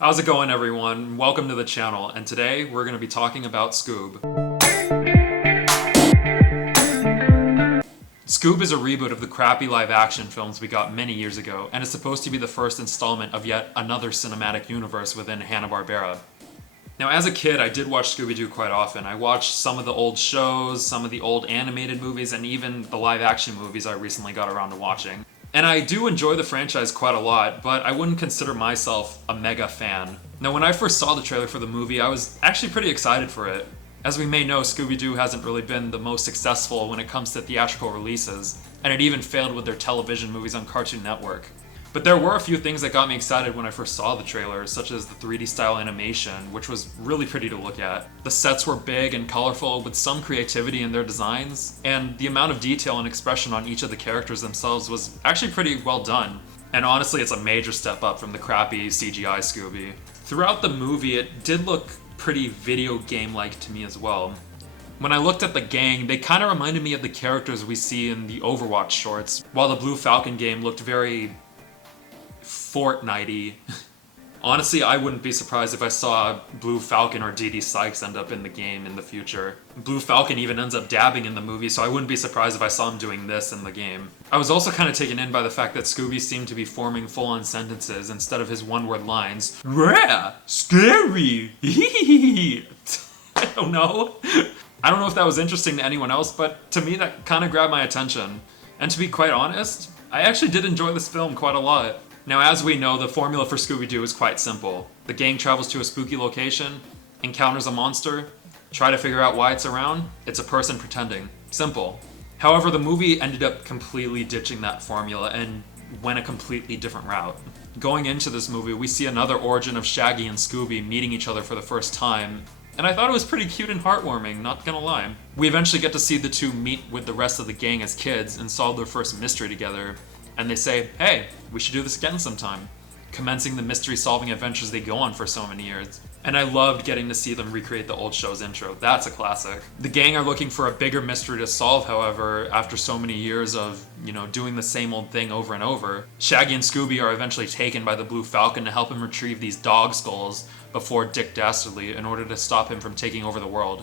How's it going, everyone? Welcome to the channel, and today we're going to be talking about Scoob. Scoob is a reboot of the crappy live-action films we got many years ago, and is supposed to be the first installment of yet another cinematic universe within Hanna Barbera. Now, as a kid, I did watch Scooby Doo quite often. I watched some of the old shows, some of the old animated movies, and even the live-action movies I recently got around to watching. And I do enjoy the franchise quite a lot, but I wouldn't consider myself a mega fan. Now, when I first saw the trailer for the movie, I was actually pretty excited for it. As we may know, Scooby Doo hasn't really been the most successful when it comes to theatrical releases, and it even failed with their television movies on Cartoon Network. But there were a few things that got me excited when I first saw the trailer, such as the 3D style animation, which was really pretty to look at. The sets were big and colorful with some creativity in their designs, and the amount of detail and expression on each of the characters themselves was actually pretty well done. And honestly, it's a major step up from the crappy CGI Scooby. Throughout the movie, it did look pretty video game-like to me as well. When I looked at the gang, they kind of reminded me of the characters we see in the Overwatch shorts, while the Blue Falcon game looked very Fortnite-y. Honestly, I wouldn't be surprised if I saw Blue Falcon or Dee Dee Sykes end up in the game in the future. Blue Falcon even ends up dabbing in the movie, so I wouldn't be surprised if I saw him doing this in the game. I was also kind of taken in by the fact that Scooby seemed to be forming full-on sentences instead of his one-word lines. Rah! Scary! I don't know. I don't know if that was interesting to anyone else, but to me that kind of grabbed my attention. And to be quite honest, I actually did enjoy this film quite a lot. Now, as we know, the formula for Scooby Doo is quite simple. The gang travels to a spooky location, encounters a monster, try to figure out why it's around. It's a person pretending. Simple. However, the movie ended up completely ditching that formula and went a completely different route. Going into this movie, we see another origin of Shaggy and Scooby meeting each other for the first time, and I thought it was pretty cute and heartwarming, not gonna lie. We eventually get to see the two meet with the rest of the gang as kids and solve their first mystery together. And they say, hey, we should do this again sometime, commencing the mystery-solving adventures they go on for so many years. And I loved getting to see them recreate the old show's intro. That's a classic. The gang are looking for a bigger mystery to solve, however, after so many years of, doing the same old thing over and over. Shaggy and Scooby are eventually taken by the Blue Falcon to help him retrieve these dog skulls before Dick Dastardly in order to stop him from taking over the world.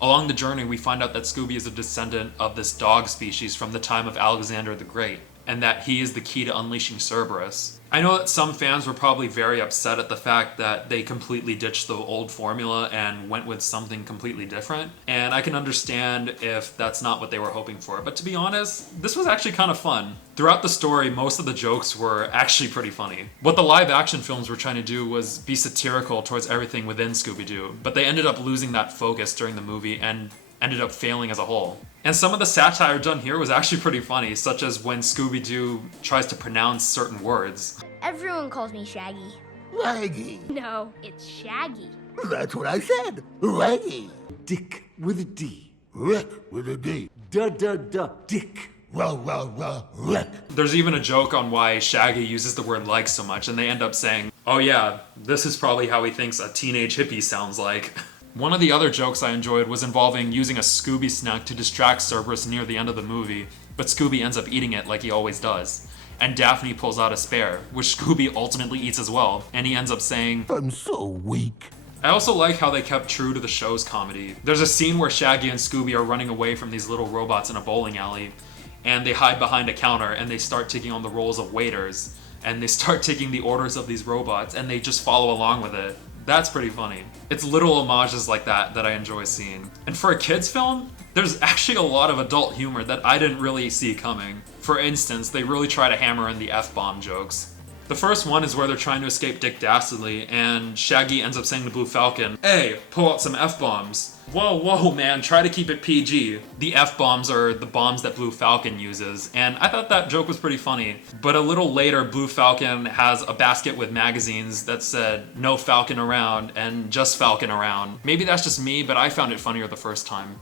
Along the journey, we find out that Scooby is a descendant of this dog species from the time of Alexander the Great, and that he is the key to unleashing Cerberus. I know that some fans were probably very upset at the fact that they completely ditched the old formula and went with something completely different, and I can understand if that's not what they were hoping for, but to be honest, this was actually kind of fun. Throughout the story, most of the jokes were actually pretty funny. What the live-action films were trying to do was be satirical towards everything within Scooby Doo, but they ended up losing that focus during the movie and ended up failing as a whole. And some of the satire done here was actually pretty funny, such as when Scooby-Doo tries to pronounce certain words. Everyone calls me Shaggy. Raggy. No, it's Shaggy. That's what I said. Raggy. Dick with a D. Rick with a D. Dick. Rick. There's even a joke on why Shaggy uses the word like so much, and they end up saying, oh yeah, this is probably how he thinks a teenage hippie sounds like. One of the other jokes I enjoyed was involving using a Scooby snack to distract Cerberus near the end of the movie, but Scooby ends up eating it like he always does. And Daphne pulls out a spare, which Scooby ultimately eats as well, and he ends up saying, I'm so weak. I also like how they kept true to the show's comedy. There's a scene where Shaggy and Scooby are running away from these little robots in a bowling alley, and they hide behind a counter and they start taking on the roles of waiters, and they start taking the orders of these robots, and they just follow along with it. That's pretty funny. It's little homages like that I enjoy seeing. And for a kid's film, there's actually a lot of adult humor that I didn't really see coming. For instance, they really try to hammer in the F-bomb jokes. The first one is where they're trying to escape Dick Dastardly, and Shaggy ends up saying to Blue Falcon, hey, pull out some F-bombs. Whoa, man, try to keep it PG. The F-bombs are the bombs that Blue Falcon uses, and I thought that joke was pretty funny. But a little later, Blue Falcon has a basket with magazines that said, no Falcon around, and just Falcon around. Maybe that's just me, but I found it funnier the first time.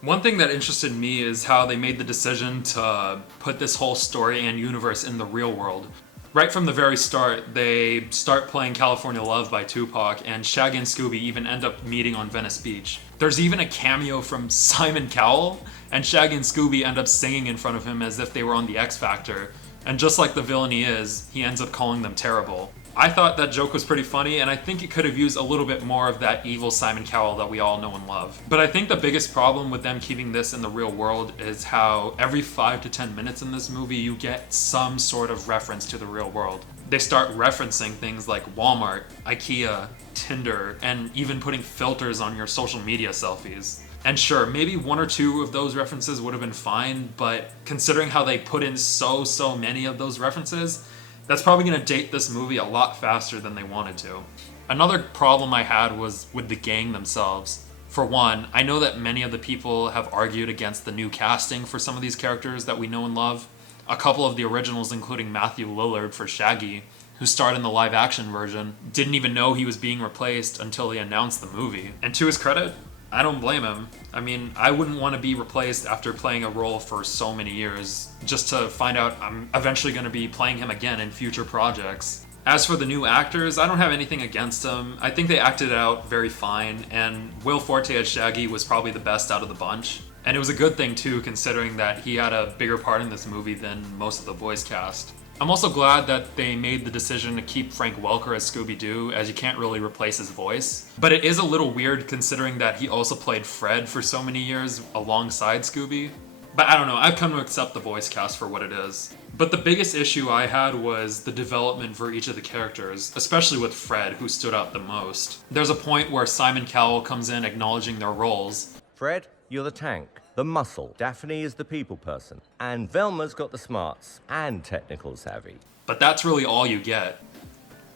One thing that interested me is how they made the decision to put this whole story and universe in the real world. Right from the very start, they start playing California Love by Tupac, and Shaggy and Scooby even end up meeting on Venice Beach. There's even a cameo from Simon Cowell, and Shaggy and Scooby end up singing in front of him as if they were on the X Factor. And just like the villain he is, he ends up calling them terrible. I thought that joke was pretty funny, and I think it could have used a little bit more of that evil Simon Cowell that we all know and love. But I think the biggest problem with them keeping this in the real world is how every 5 to 10 minutes in this movie you get some sort of reference to the real world. They start referencing things like Walmart, IKEA, Tinder, and even putting filters on your social media selfies. And sure, maybe 1 or 2 of those references would have been fine, but considering how they put in so many of those references, that's probably going to date this movie a lot faster than they wanted to. Another problem I had was with the gang themselves. For one, I know that many of the people have argued against the new casting for some of these characters that we know and love. A couple of the originals, including Matthew Lillard for Shaggy, who starred in the live-action version, didn't even know he was being replaced until they announced the movie. And to his credit, I don't blame him. I mean, I wouldn't want to be replaced after playing a role for so many years, just to find out I'm eventually going to be playing him again in future projects. As for the new actors, I don't have anything against them. I think they acted it out very fine, and Will Forte as Shaggy was probably the best out of the bunch. And it was a good thing too, considering that he had a bigger part in this movie than most of the voice cast. I'm also glad that they made the decision to keep Frank Welker as Scooby Doo, as you can't really replace his voice. But it is a little weird considering that he also played Fred for so many years alongside Scooby. But I don't know, I've come to accept the voice cast for what it is. But the biggest issue I had was the development for each of the characters, especially with Fred, who stood out the most. There's a point where Simon Cowell comes in acknowledging their roles. Fred, you're the tank, the muscle. Daphne is the people person. And Velma's got the smarts and technical savvy. But that's really all you get.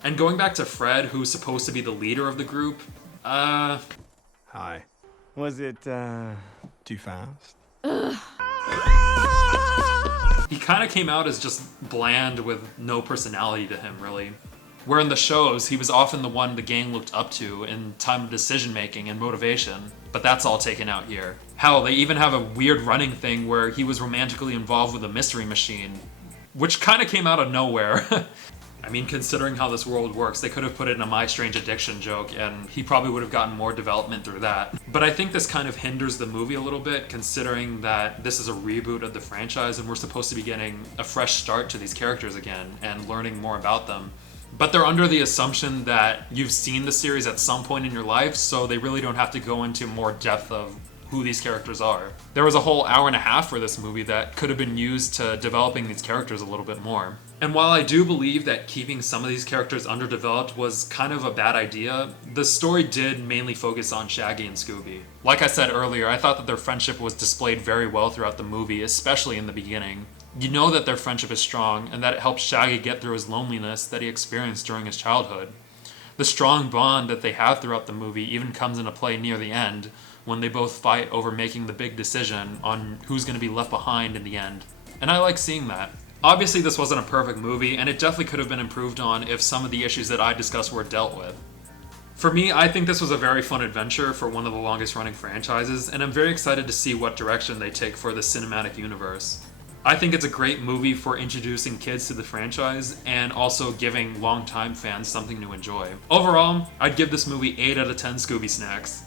And going back to Fred, who's supposed to be the leader of the group, Hi. Was it, too fast? he kind of came out as just bland with no personality to him, really. Where in the shows, he was often the one the gang looked up to in time of decision making and motivation, but that's all taken out here. Hell, they even have a weird running thing where he was romantically involved with a mystery machine, which kind of came out of nowhere. I mean, considering how this world works, they could have put it in a My Strange Addiction joke, and he probably would have gotten more development through that. But I think this kind of hinders the movie a little bit, considering that this is a reboot of the franchise, and we're supposed to be getting a fresh start to these characters again, and learning more about them. But they're under the assumption that you've seen the series at some point in your life, so they really don't have to go into more depth of who these characters are. There was a whole hour and a half for this movie that could have been used to developing these characters a little bit more. And while I do believe that keeping some of these characters underdeveloped was kind of a bad idea, the story did mainly focus on Shaggy and Scooby. Like I said earlier, I thought that their friendship was displayed very well throughout the movie, especially in the beginning. You know that their friendship is strong, and that it helps Shaggy get through his loneliness that he experienced during his childhood. The strong bond that they have throughout the movie even comes into play near the end, when they both fight over making the big decision on who's going to be left behind in the end. And I like seeing that. Obviously this wasn't a perfect movie, and it definitely could have been improved on if some of the issues that I discussed were dealt with. For me, I think this was a very fun adventure for one of the longest running franchises, and I'm very excited to see what direction they take for the cinematic universe. I think it's a great movie for introducing kids to the franchise and also giving longtime fans something to enjoy. Overall, I'd give this movie 8 out of 10 Scooby Snacks.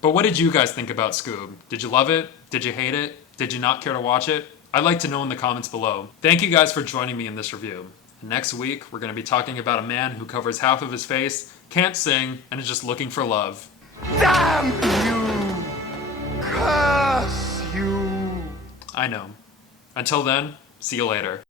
But what did you guys think about Scoob? Did you love it? Did you hate it? Did you not care to watch it? I'd like to know in the comments below. Thank you guys for joining me in this review. Next week, we're going to be talking about a man who covers half of his face, can't sing, and is just looking for love. Damn you! Curse you! I know. Until then, see you later.